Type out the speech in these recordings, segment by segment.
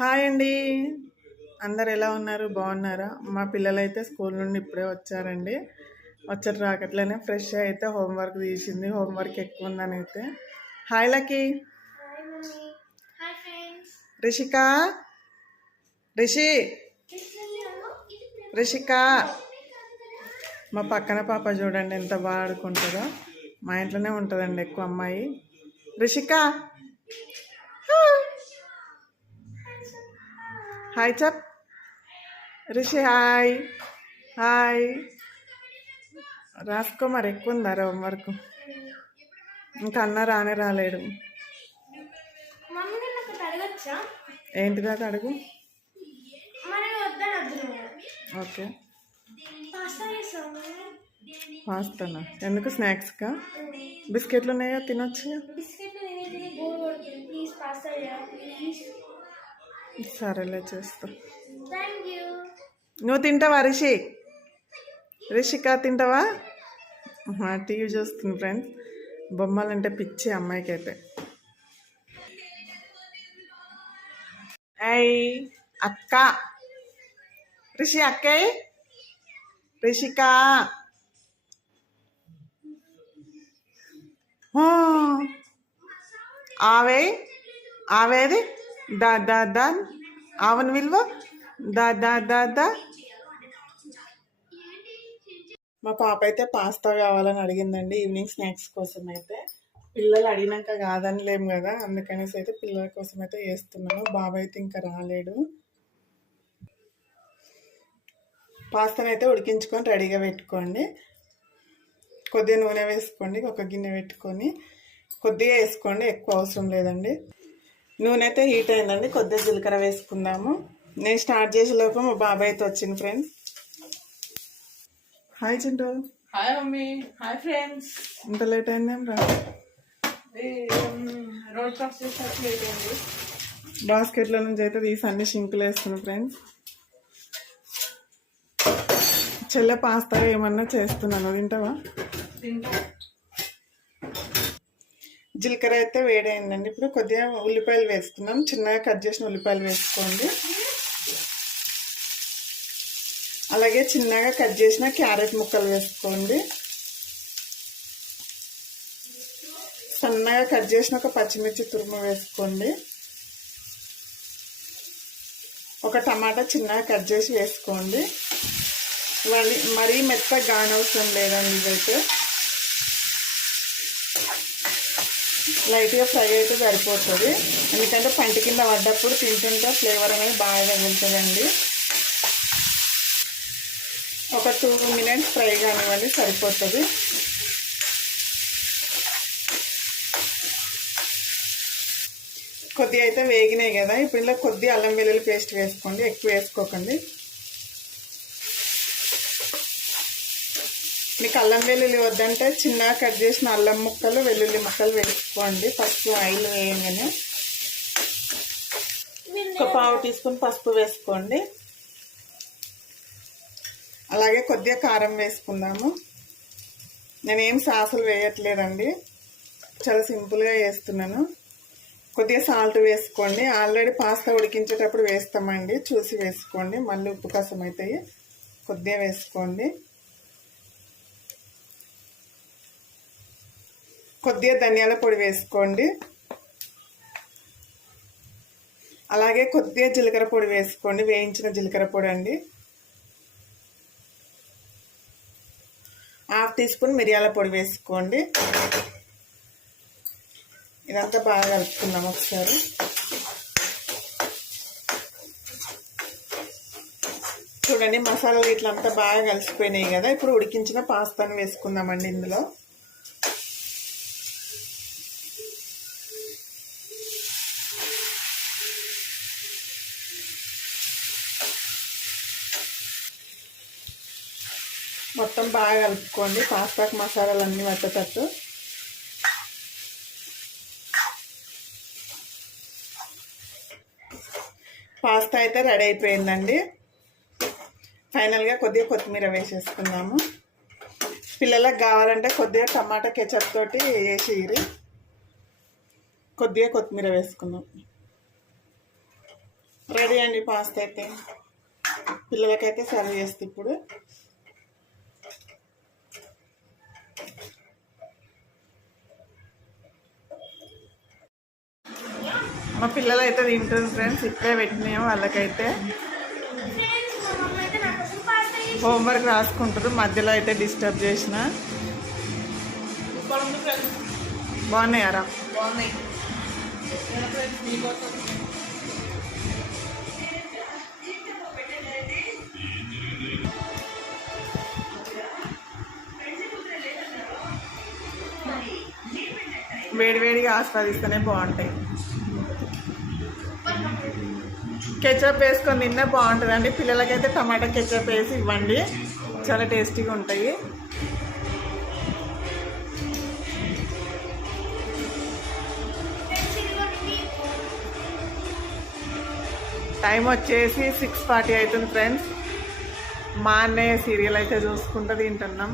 Hi అండి. అందరు ఎలా ఉన్నారు? బాగున్నారా? మా పిల్లలైతే స్కూల్ నుండి ఇప్పుడే వచ్చారండి. వచ్చారు రాకట్లనే ఫ్రెష్ అయితే హోంవర్క్ తీసింది. హోంవర్క్ ఎక్కువ ఉందని అయితే. హాయ్ లక్కీ. రిషిక, రిషిక. మా పక్కన పాప చూడండి ఎంత బాగా ఆడుకుంటుందో. మా ఇంట్లోనే ఉంటుందండి ఎక్కువ అమ్మాయి. రిషిక హాయ్ చెప్. రిషి హాయ్. హాయ్. రాసుకో మరి, ఎక్కువ ఉందా హోంవర్క్? ఇంకా అన్న రాలేడు. ఏంటిదా అడుగు. ఓకే. పాస్తానా? ఎందుకు? స్నాక్స్కా? బిస్కెట్లు ఉన్నాయా, తినొచ్చు. సరేలే, చేస్తా. నువ్వు తింటావా రిషి? రిషిక తింటావా? టీవీ చూస్తుంది ఫ్రెండ్స్. బొమ్మలంటే పిచ్చి అమ్మాయికి అయితే. ఐ అక్క. రిషి అక్కయ్. రిషిక ఆవే. ఆవేది దా దా దా. ఆవను విలువ దా దా దా దా. మా పాప అయితే పాస్తా కావాలని అడిగిందండి ఈవినింగ్ స్నాక్స్ కోసం అయితే. పిల్లలు అడిగినాక కాదని లేము కదా, అందుకనేసి అయితే పిల్లల కోసం అయితే వేస్తున్నాను. బాబాయ్ అయితే ఇంకా రాలేడు. పాస్తాను అయితే ఉడికించుకొని రెడీగా పెట్టుకోండి. కొద్దిగా నూనె వేసుకోండి. ఒక గిన్నె పెట్టుకొని కొద్దిగా వేసుకోండి, ఎక్కువ అవసరం లేదండి. నూనె అయితే హీట్ అయిందండి. కొద్దిగా జీలకర్ర వేసుకుందాము. నేను స్టార్ట్ చేసే లోపు మా బాబాయ్ అయితే వచ్చింది friends. Hi Chintu. Hi mummy. Hi friends. ఇంత లేట్ అయిందేం రా? రోడ్ క్రాస్ చేసేసరికి లేట్ అయింది. బాస్కెట్లో నుంచి అయితే తీసి అన్ని షింకులు వేస్తున్నాను ఫ్రెండ్స్. చెల్లె పాస్తా ఏమన్నా చేస్తున్నాను, తింటావా? తింటా. జీలకర్ర అయితే వేడైందండి. ఇప్పుడు కొద్దిగా ఉల్లిపాయలు వేసుకుందాం. చిన్నగా కట్ చేసిన ఉల్లిపాయలు వేసుకోండి. అలాగే చిన్నగా కట్ చేసిన క్యారెట్ ముక్కలు వేసుకోండి. సన్నగా కట్ చేసిన ఒక పచ్చిమిర్చి తురుము వేసుకోండి. ఒక టమాటా చిన్నగా కట్ చేసి వేసుకోండి. మరీ మెత్తగా కానవసరం లేదండి. ఇదైతే లైట్గా ఫ్రై అయితే సరిపోతుంది. ఎందుకంటే పంట కింద పడ్డప్పుడు తింటుంటే ఫ్లేవర్ అనేది బాగా తగులుతుందండి. ఒక 2 minutes ఫ్రై కానివ్వండి, సరిపోతుంది. కొద్దిగా అయితే వేగినాయి కదా, ఇప్పుడు ఇలా కొద్దిగా అల్లం వెల్లుల్లి పేస్ట్ వేసుకోండి. ఎక్కువ వేసుకోకండి. మీకు అల్లం వెల్లుల్లి వద్దంటే చిన్నగా కట్ చేసిన అల్లం ముక్కలు వెల్లుల్లి ముక్కలు వేసుకోండి. ఫస్ట్ ఆయిల్ వేయంగానే ఒక 1/2 teaspoon పసుపు వేసుకోండి. అలాగే కొద్దిగా కారం వేసుకుందాము. నేనేం సాసులు వేయట్లేదండి, చాలా సింపుల్గా వేస్తున్నాను. కొద్దిగా సాల్ట్ వేసుకోండి. ఆల్రెడీ పాస్తా ఉడికించేటప్పుడు వేస్తామండి, చూసి వేసుకోండి. మళ్ళీ ఉప్పు కాసం అవుతాయి, కొద్దిగా వేసుకోండి. కొద్దిగా ధనియాల పొడి వేసుకోండి. అలాగే కొద్దిగా జీలకర్ర పొడి వేసుకోండి, వేయించిన జీలకర్ర పొడి అండి. 1/2 teaspoon మిరియాల పొడి వేసుకోండి. ఇదంతా బాగా కలుపుకుందాం ఒకసారి. చూడండి మసాలాలు ఇట్లంతా బాగా కలిసిపోయినాయి కదా. ఇప్పుడు ఉడికించిన పాస్తాను వేసుకుందామండి ఇందులో. మొత్తం బాగా కలుపుకోండి, పాస్తాకు మసాలాలు అన్నీ పట్టేటట్టు. పాస్తా అయితే రెడీ అయిపోయిందండి. ఫైనల్గా కొద్దిగా కొత్తిమీర వేసేసుకుందాము. పిల్లలకు కావాలంటే కొద్దిగా టమాటా కెచప్ తోటి వేసి కొద్దిగా కొత్తిమీర వేసుకుందాం. రెడీ అండి పాస్తా అయితే. పిల్లలకైతే సర్వ్ చేస్తే ఇప్పుడు మా పిల్లలు అయితే తింటారు ఫ్రెండ్స్. ఇప్పుడే పెట్టినాము వాళ్ళకైతే. హోంవర్క్ రాసుకుంటారు. మధ్యలో అయితే డిస్టర్బ్ చేసిన. బాగున్నాయారా? బాగున్నాయి ఫ్రెండ్స్ మీకోసం. వేడివేడిగా ఆస్వాదిస్తేనే బాగుంటాయి. కెచప్ వేసుకొని తిన్నా బాగుంటుంది అండి. పిల్లలకైతే టమాటా కెచప్ వేసి ఇవ్వండి, చాలా టేస్టీగా ఉంటాయి. టైం వచ్చేసి 6:40 అవుతుంది ఫ్రెండ్స్. మా అన్నయ్య సీరియల్ అయితే చూసుకుంటూ తింటున్నాం.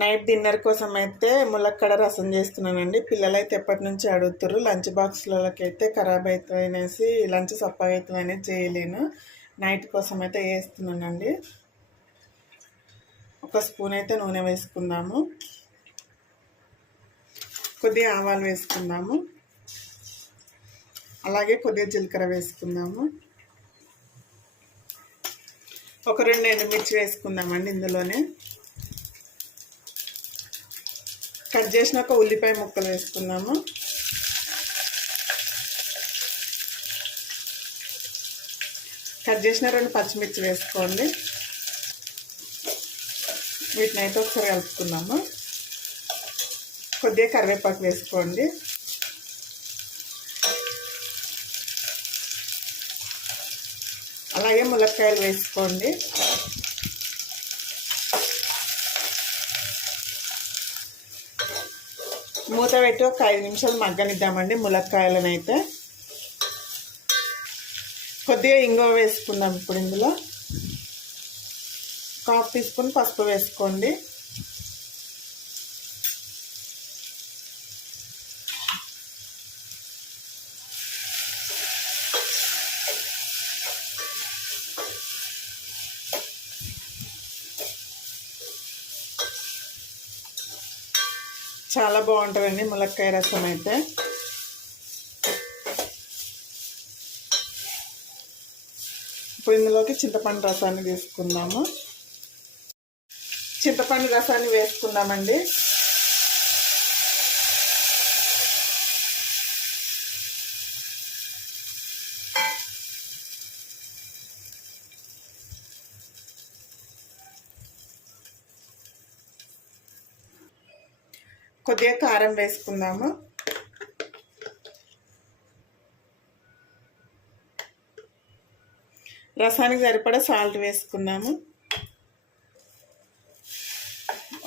నైట్ డిన్నర్ కోసం అయితే ములక్కడ రసం చేస్తున్నానండి. పిల్లలు అయితే ఎప్పటి నుంచి అడుగుతారు. లంచ్ బాక్స్లకి అయితే ఖరాబ్ అవుతుంది అనేసి, లంచ్ సప్పగా అవుతుంది అనేది చేయలేను. నైట్ కోసం అయితే వేస్తున్నానండి. 1 స్పూన్ అయితే నూనె వేసుకుందాము. కొద్దిగా ఆవాలు వేసుకుందాము. అలాగే కొద్దిగా జీలకర్ర వేసుకుందాము. ఒక 2 ఎండుమిర్చి వేసుకుందామండి. ఇందులోనే కట్ చేసిన ఒక ఉల్లిపాయ ముక్కలు వేసుకుందాము. కట్ చేసిన 2 పచ్చిమిర్చి వేసుకోండి. వీటిని అయితే ఒకసారి కలుపుకుందాము. కొద్దిగా కరివేపాకు వేసుకోండి. అలాగే ములక్కాయలు వేసుకోండి. మూత పెట్టి ఒక 5 నిమిషాలు మగ్గనిద్దామండి ములక్కాయలను అయితే. కొద్దిగా ఇంగువ వేసుకుందాం ఇప్పుడు. ఇందులో 1/2 టీ స్పూన్ పసుపు వేసుకోండి. చాలా బాగుంటుందండి ములక్కాయ రసం అయితే. ఇప్పుడు ఇందులోకి చింతపండు రసాన్ని తీసుకుందాము. చింతపండు రసాన్ని వేసుకుందామండి. కొద్దిగా కారం వేసుకుందాము. రసానికి సరిపడా సాల్ట్ వేసుకున్నాము.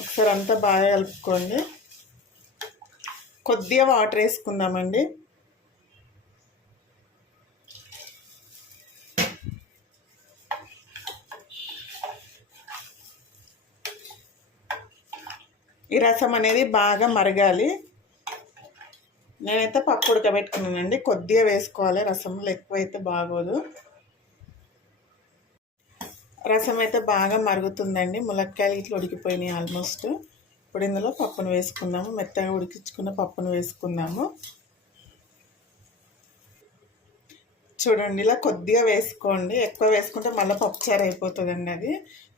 ఒకసారి అంతా బాగా కలుపుకోండి. కొద్దిగా వాటర్ వేసుకుందామండి. ఈ రసం అనేది బాగా మరగాలి. నేనైతే పప్పు ఉడకబెట్టుకున్నానండి. కొద్దిగా వేసుకోవాలి రసంలో, ఎక్కువ అయితే బాగోదు. రసం అయితే బాగా మరుగుతుందండి. ములక్కాయలు ఇట్లా ఉడికిపోయినాయి ఆల్మోస్ట్. ఇప్పుడు ఇందులో పప్పును వేసుకుందాము. మెత్తగా ఉడికించుకున్న పప్పును వేసుకుందాము. చూడండి, ఇలా కొద్దిగా వేసుకోండి. ఎక్కువ వేసుకుంటే మళ్ళీ పప్పుచారు అయిపోతుందండి అది.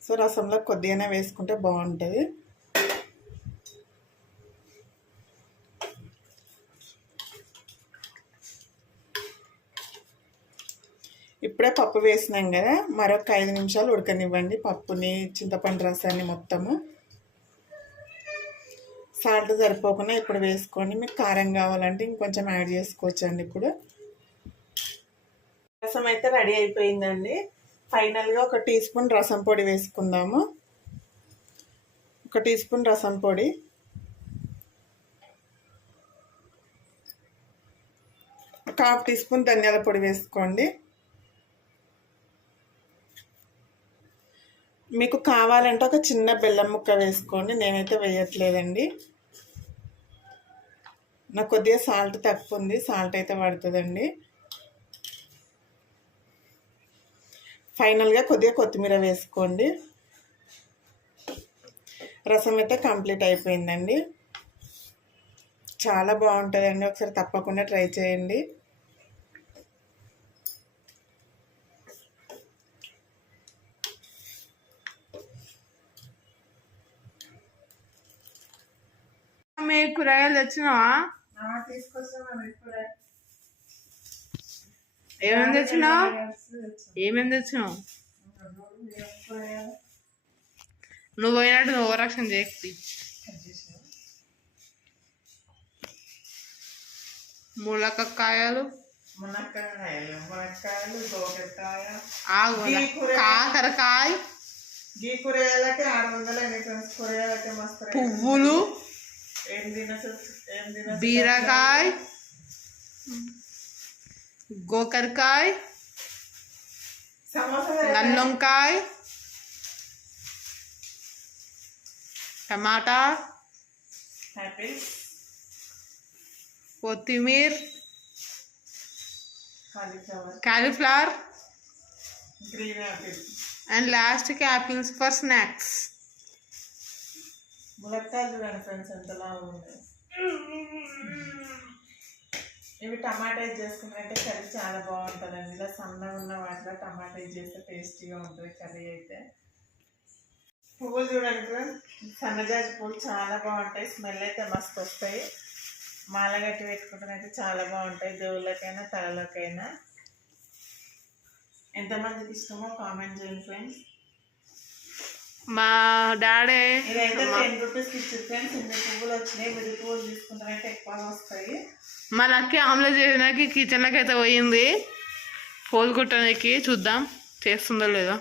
సో రసంలో కొద్దిగానే వేసుకుంటే బాగుంటుంది. ఇప్పుడే పప్పు వేసినాం కదా, మరొక 5 నిమిషాలు ఉడకనివ్వండి పప్పుని, చింతపండు రసాన్ని మొత్తము. సాల్ట్ సరిపోకుండా ఇప్పుడు వేసుకోండి. మీకు కారం కావాలంటే ఇంకొంచెం యాడ్ చేసుకోవచ్చండి. ఇప్పుడు రసం అయితే రెడీ అయిపోయిందండి. ఫైనల్గా 1 టీ స్పూన్ రసం పొడి వేసుకుందాము. 1 టీ స్పూన్ రసం పొడి, 1/2 టీ స్పూన్ ధనియాల పొడి వేసుకోండి. మీకు కావాలంటే ఒక చిన్న బెల్లం ముక్క వేసుకోండి. నేనైతే వేయట్లేదండి. నాకు కొద్దిగా సాల్ట్ తక్కువ ఉంది, సాల్ట్ అయితే పడుతుందండి. ఫైనల్గా కొద్దిగా కొత్తిమీర వేసుకోండి. రసం అయితే కంప్లీట్ అయిపోయిందండి. చాలా బాగుంటుందండి, ఒకసారి తప్పకుండా ట్రై చేయండి. మీరు కూరగాయలు తెచ్చినావా? ఏమేమి తెచ్చినావు? నువ్వు పోయినట్టు నువ్వు ఓవరాక్షన్ చేయకు. ములక్కాయలు, కాకరకాయ, పువ్వులు, బీరకాయ, గోకరకాయ, నల్లొంకాయ, టమాటా, కొత్తిమీర, cauliflower, green Apple and last apples for snacks. ములక్కాయలు చూడండి ఫ్రెండ్స్ ఎంతలా ఉన్నాయి. ఇవి టమాటా చేసుకున్నారంటే కర్రీ చాలా బాగుంటుందండి. ఇలా సన్నగా ఉన్న వాటిలో టమాటా చేస్తే టేస్టీగా ఉంటుంది కర్రీ అయితే. పువ్వులు చూడండి ఫ్రెండ్స్, సన్నజాజి పువ్వులు చాలా బాగుంటాయి, స్మెల్ అయితే మస్తు వస్తాయి. మాలగట్టి పెట్టుకుంటే చాలా బాగుంటాయి, దేవుళ్ళకైనా తలలోకైనా. ఎంతమందికి ఇష్టమో కామెంట్ చేయండి ఫ్రెండ్స్. మా డాడీ ఇదైతే 10 రూపీస్కి ఇచ్చారు ఫ్రెండ్స్. ఇన్ని పువ్వులు వచ్చినాయి, విడి పువ్వులు తీసుకుంటారంటే ఎక్కువ వస్తాయి. మా లక్కి ఆమ్లెట్ చేయడానికి కిచెన్లోకి అయితే పోయింది, పూలు కుట్టడానికి. చూద్దాం చేస్తుందో లేదో.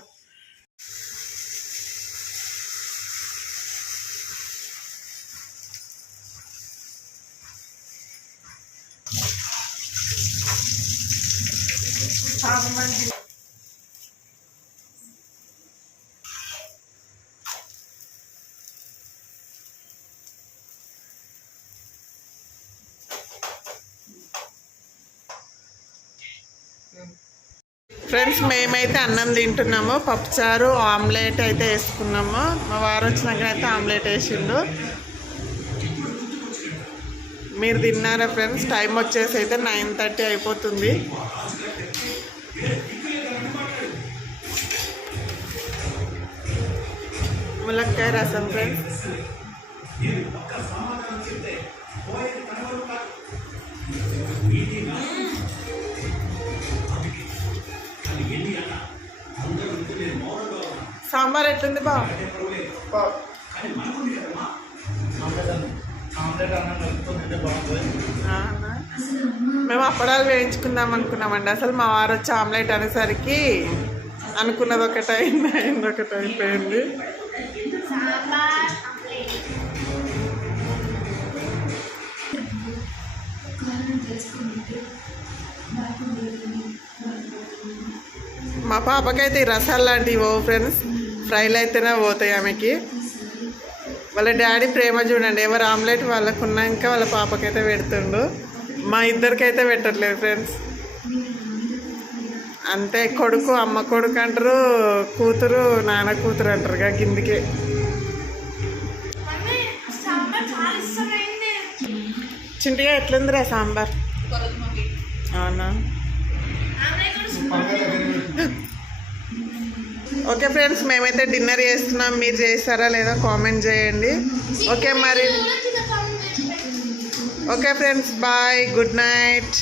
ఫ్రెండ్స్ మేమైతే అన్నం తింటున్నాము, పప్పుచారు ఆమ్లెట్ అయితే వేసుకున్నాము. మా వారు వచ్చినాకైతే ఆమ్లెట్ వేసిండు. మీరు తిన్నారా ఫ్రెండ్స్? టైం వచ్చేసి అయితే 9:30 అయిపోతుంది. ములక్కాయ రసం ఫ్రెండ్స్. సాంబార్ ఎట్లుంది బా? మేము అప్పడాలు వేయించుకుందాం అనుకున్నామండి. అసలు మా వారు వచ్చి ఆమ్లెట్ అనేసరికి అనుకున్నది ఒకటైంది, అయింది ఒకటి అయిపోయింది. మా పాపకైతే ఈ రసాలు లాంటివి పోవు ఫ్రెండ్స్, ఫ్రైలు అయితేనే పోతాయి ఆమెకి. వాళ్ళ డాడీ ప్రేమ చూడండి, ఎవరు ఆమ్లెట్ వాళ్ళకు ఉన్నాక వాళ్ళ పాపకైతే పెడుతుండు. మా ఇద్దరికైతే పెట్టట్లేదు ఫ్రెండ్స్. అంతే, కొడుకు అమ్మ కొడుకు అంటారు, కూతురు నాన్న కూతురు అంటారు కిందికి. చింటిగా ఎట్లుందిరా సాంబార్? అవునా? ఓకే ఫ్రెండ్స్, మేమైతే డిన్నర్ చేస్తున్నాం. మీరు చేస్తారా లేదా కామెంట్ చేయండి. ఓకే మరి, okay friends, bye, good night.